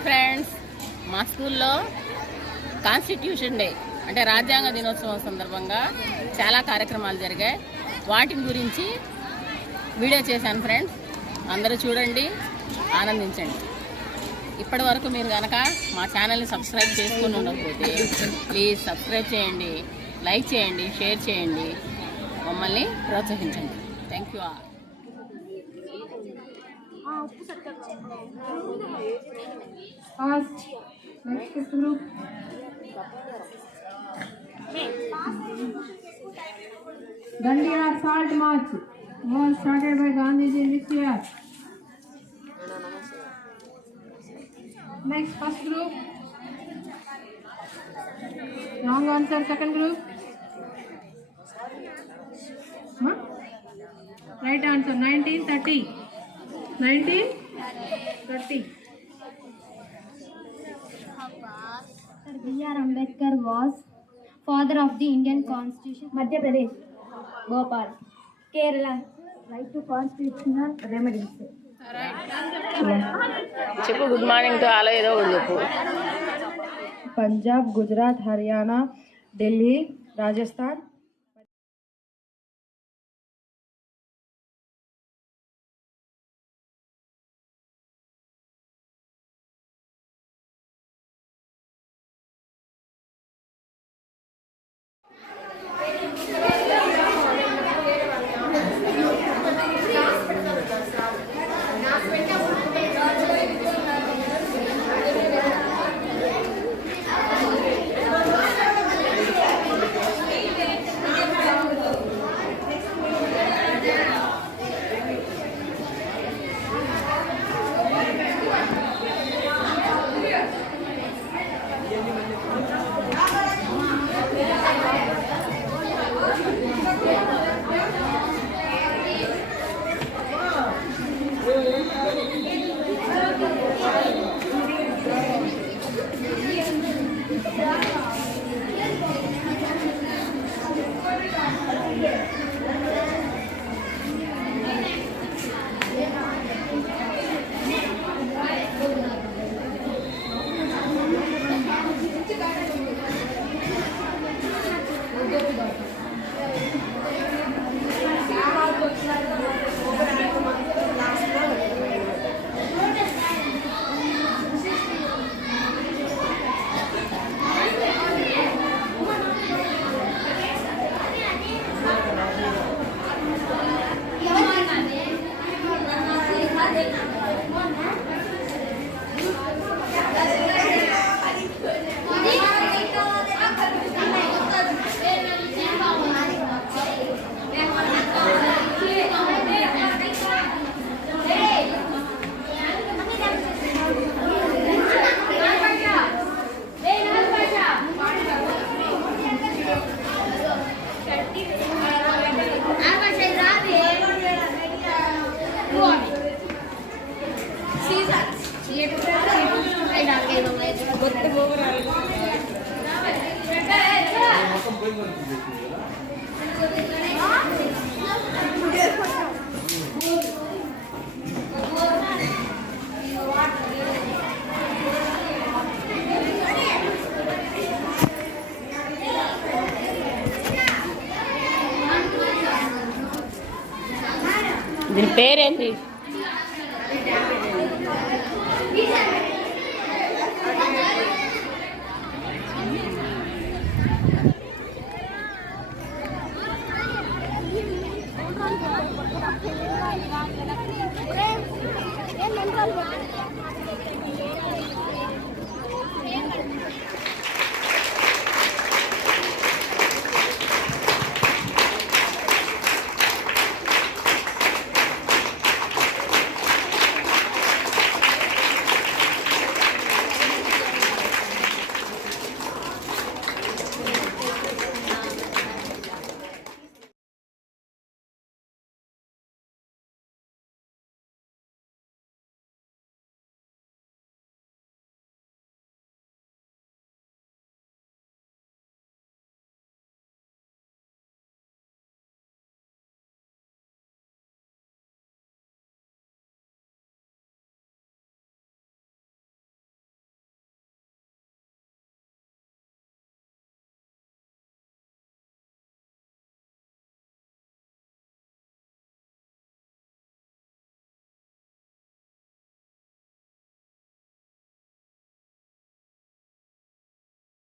Hi friends, మా స్కూల్లో constitution day అంటే రాజ్యాంగ దినోత్సవం సందర్భంగా చాలా కార్యక్రమాలు జరిగాయి. వాటిని గురించి వీడియో చేశాను ఫ్రెండ్స్. అందరూ చూడండి, ఆనందించండి. ఇప్పటి వరకు మీరు కనుక మా ఛానల్ని సబ్స్క్రైబ్ చేసుకుని ఉండకపోతే ప్లీజ్ సబ్స్క్రైబ్ చేయండి, లైక్ చేయండి, షేర్ చేయండి, మమ్మల్ని ప్రోత్సహించండి. Thank you all. Next group. Dandiya Salt March was started by Gandhiji in which year? Next, first group. Wrong answer. Second group. Huh? Right answer. 1930. 1930. B.R. Ambedkar was father of the Indian Constitution. Madhya Pradesh, Bhopal, Kerala. Right to constitutional remedies. చెప్పు. Good morning తో ఆలో ఏదో ఒకటి చెప్పు. Punjab, Gujarat, Haryana, Delhi, Rajasthan. దీని పేరేంటి?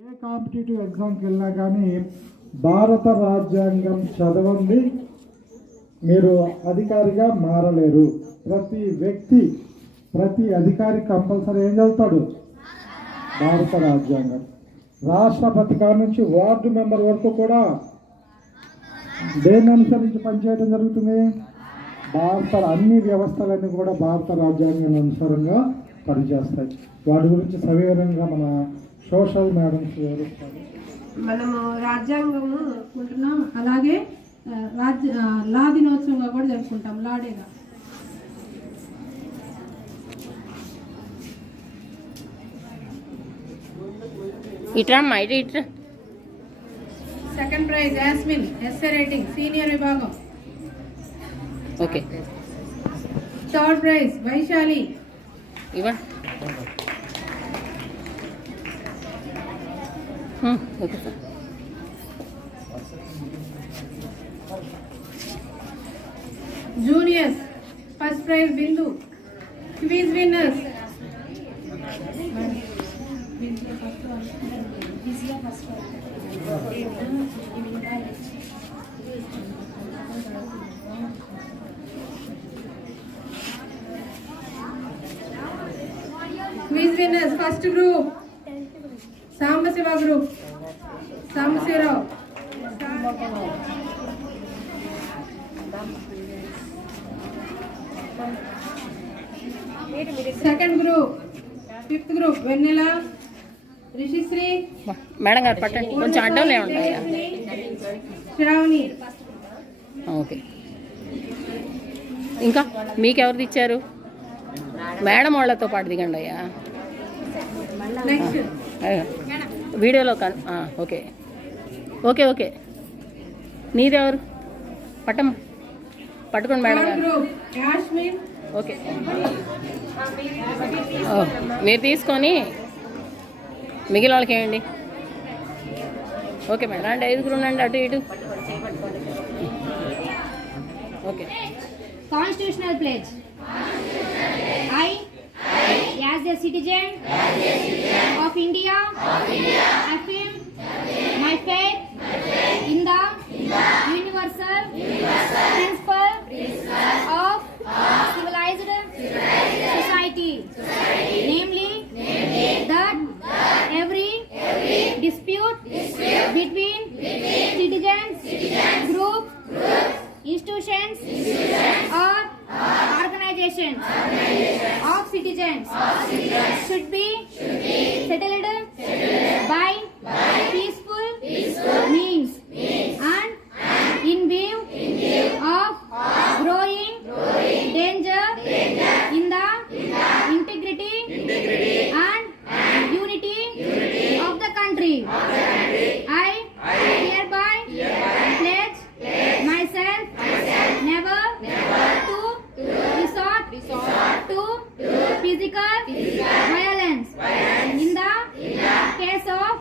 ఏ competitive ఎగ్జామ్కి వెళ్ళినా కానీ భారత రాజ్యాంగం చదవండి మీరు అధికారిగా మారలేరు. ప్రతి వ్యక్తి ప్రతి అధికారి కంపల్సరీ ఏం చదువుతాడు? భారత రాజ్యాంగం. రాష్ట్రపతి కాడ నుంచి వార్డు మెంబర్ వరకు కూడా దేన్ని అనుసరించి పనిచేయడం జరుగుతుంది? అన్ని వ్యవస్థలన్నీ కూడా భారత రాజ్యాంగాన్ని అనుసారంగా పనిచేస్తాయి. వాటి గురించి సవివరంగా మన సోషల్ మేడమ్స్ వివరిస్తారు. మనము రాజ్యాంగము అనుకుంటున్నాం, అలాగే లా దినోత్సవంగా కూడా జరుపుకుంటాం. లాడేగా ఇట్రమ్మా ఇట్రా. Second prize Yasmin, essay writing, senior విభాగం. ఓకే. Third prize Vaishali. ఇవ్వండి. Okay sir. Juniors first prize Bindu. Quiz winners first group Sambasiva group, Sambasivarao. Second group fifth group Vennela, Rishisri. Madam గారు పట్టండి, కొంచెం అడ్డంలే ఉంటాయా? శ్రావణి. ఓకే. ఇంకా మీకెవరిది ఇచ్చారు? మేడం వాళ్ళతో పాటు దిగండి అయ్యా. నెక్స్ట్ వీడియోలో ఓకే ఓకే ఓకే. నీదెవరు? పట్టమ్మా, పట్టుకోండి మేడం గారు. గ్రూప్ యాస్మిన్. ఓకే, మీరు తీసుకొని మిగిలిన వాళ్ళకి వేయండి. ఓకే మేడం, రండి, ఐదుగురు ఉండండి అటు ఇటు. Okay. Constitutional pledge. I, as a citizen of India, affirm my faith in the universal principle of civilized society, namely that every dispute between citizens, groups, institutions or organizations of citizens should be settled by peaceful means and in view of growing danger in the integrity and unity of the country. I hereby pledge myself never to resort to physical violence in the case of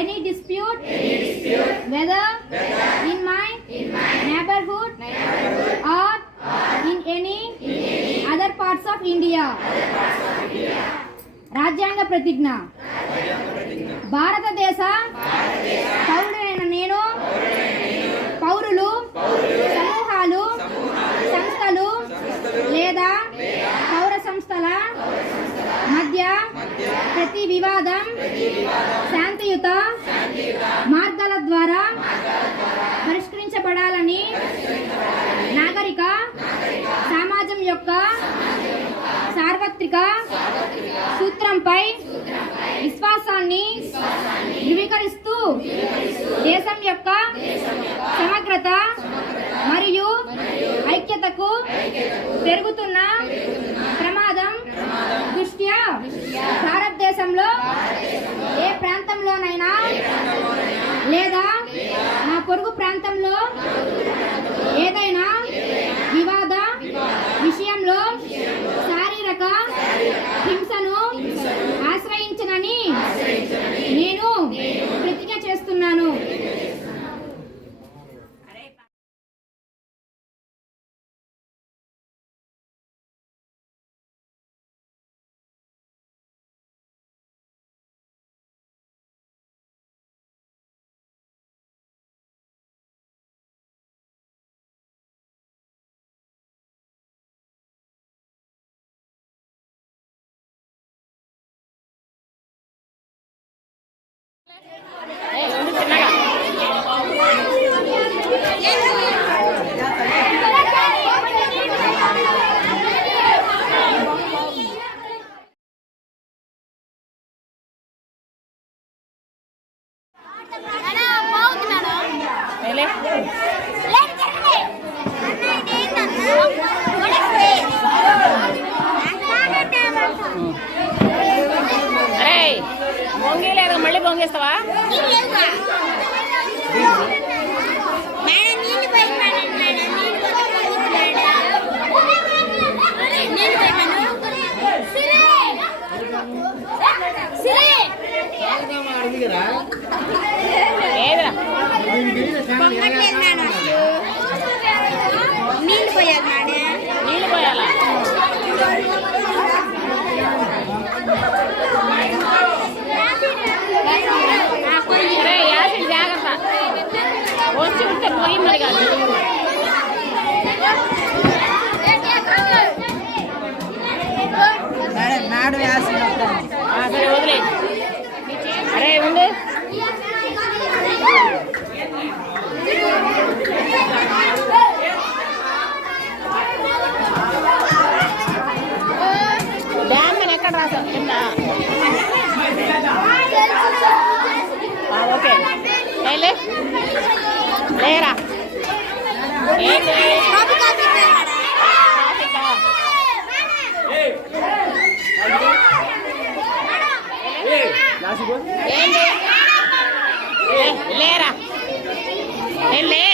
any dispute, whether in my neighborhood or in any other parts of India. రాజ్యాంగ ప్రతిజ్ఞ. భారతదేశ పౌరుడైన నేను పౌరులు, సమూహాలు, సంస్థలు లేదా పౌర సంస్థల మధ్య ప్రతి వివాదం శాంతియుత మార్గాల ద్వారా పరిష్కరించబడాలని నాగరిక సమాజం యొక్క సార్వత్రిక సూత్రంపై విశ్వాసాన్ని ధృవీకరిస్తూ దేశం యొక్క సమగ్రత మరియు ఐక్యతకు పెరుగుతున్న ప్రమాదం దృష్ట్యా భారతదేశంలో ఏ ప్రాంతంలోనైనా లేదా నా పొరుగు ప్రాంతంలో ఏదైనా వివాద విషయంలో శారీరక హింసను ఆశ్రయించనని నేను ప్రతిజ్ఞ చేస్తున్నాను. ఉండు చిన్నగా. ఏలే. అరే బొంగి లేదు, మళ్ళీ బొంగేస్తావా? ఏదిరా నీళ్ళు పోయాలా? అరే యాసిడ్ జాగ్రత్త, వచ్చి ఉంటే పోయి మరి కాదు. సరే వదిలే. అరే ఉండు. డ్యామ్ అని ఎక్కడ రాసావు కింద? ఓకే లే లేరా. ఏంటి ఏంటి లేరా లే.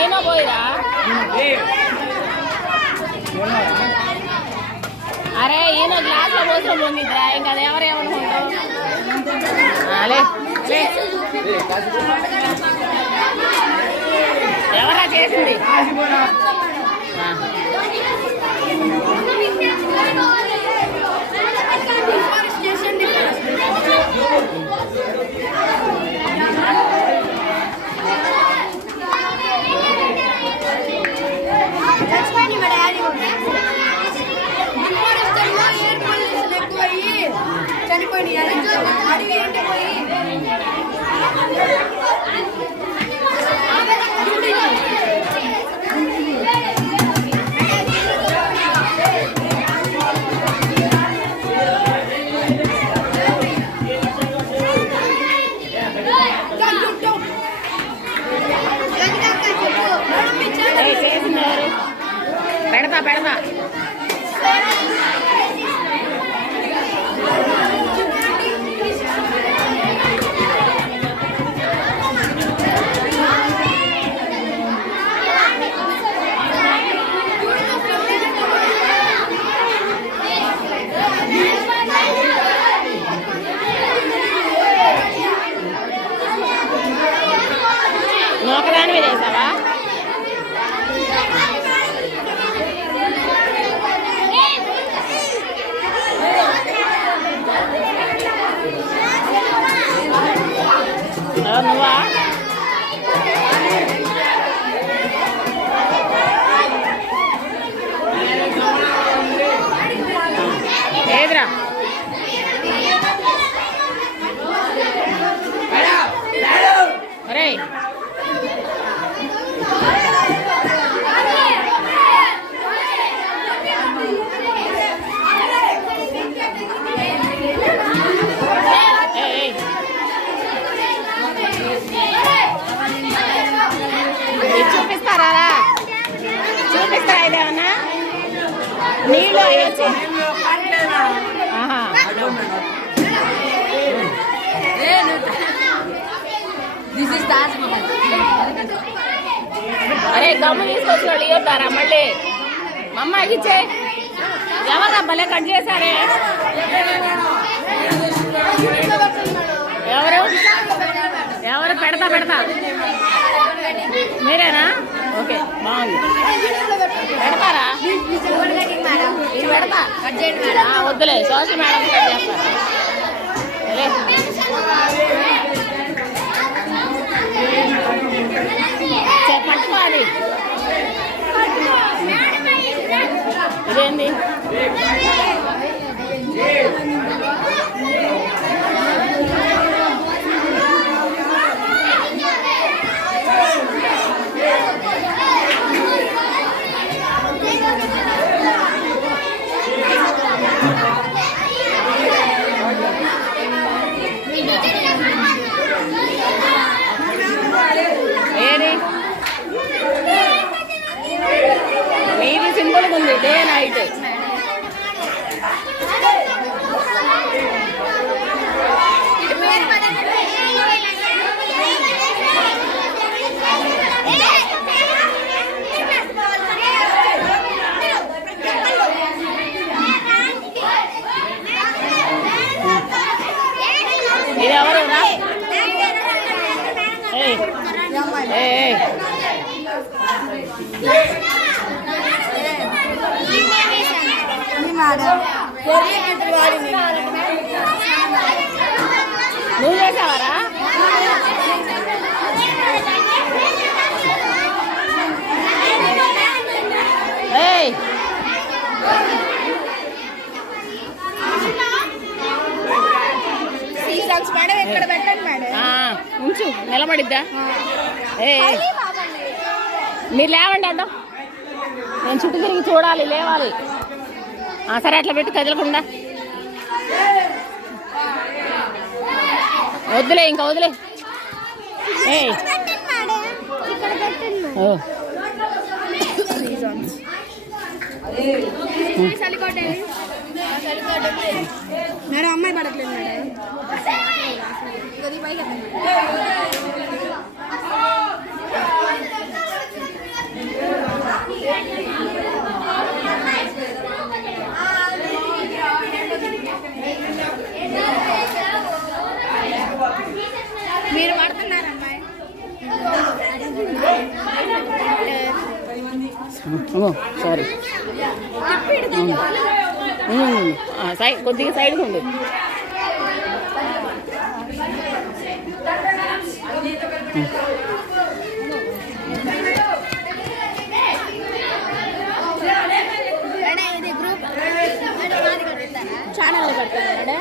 ఏమో పోయిరా. అరే ఈయన గ్లాస్ లో పోసిన పొందిద్రా, ఇంకా అది ఎవరేమనుకుంటావు? ఎవరా చేసింది? చనిపోయి అడిగి ఏంటి పోయి పెడతా ఒకదాని మీద వేసావా? నువ్వా? ఏదిరా అరే చూపిస్తారా? చూపిస్తారా ఇదేమన్నా నీళ్ళు అయ్యొచ్చు. అరే గమ్ము తీసుకొచ్చి వాళ్ళు ఇవ్వతారా మళ్ళీ? మా అమ్మాయికి ఇచ్చే. ఎవరా భలే కట్ చేశారే? ఎవరు పెడతా మీరేనా? ఓకే బాగుంది. పెడతారా? ఇది పెడతా. వద్దులే సోషల్ మేడం కట్ చేస్తా. ఏది మీది సింపుల్గా ఉంది డే నైట్. ఇది ఎవరు రా? ఏయ్ ఏయ్ నువ్వు చేసావారా? ఏయ్ ఉంచు నిలబడిద్దా? ఏ మీరు లేవండి అడ్డం, నేను చుట్టూ తిరిగి చూడాలి, లేవాలి. సరే అట్లా పెట్టి కదలకుండా. వద్దులే ఇంకా వదిలే. ఏ మేడం అమ్మాయి పడట్లేదు మేడం. మీరు పడుతున్నారు అమ్మాయి. సారీ సైడ్ కొద్దిగా సైడ్గా ఉంది. ఇది గ్రూప్ ఛానల్ కడతారా?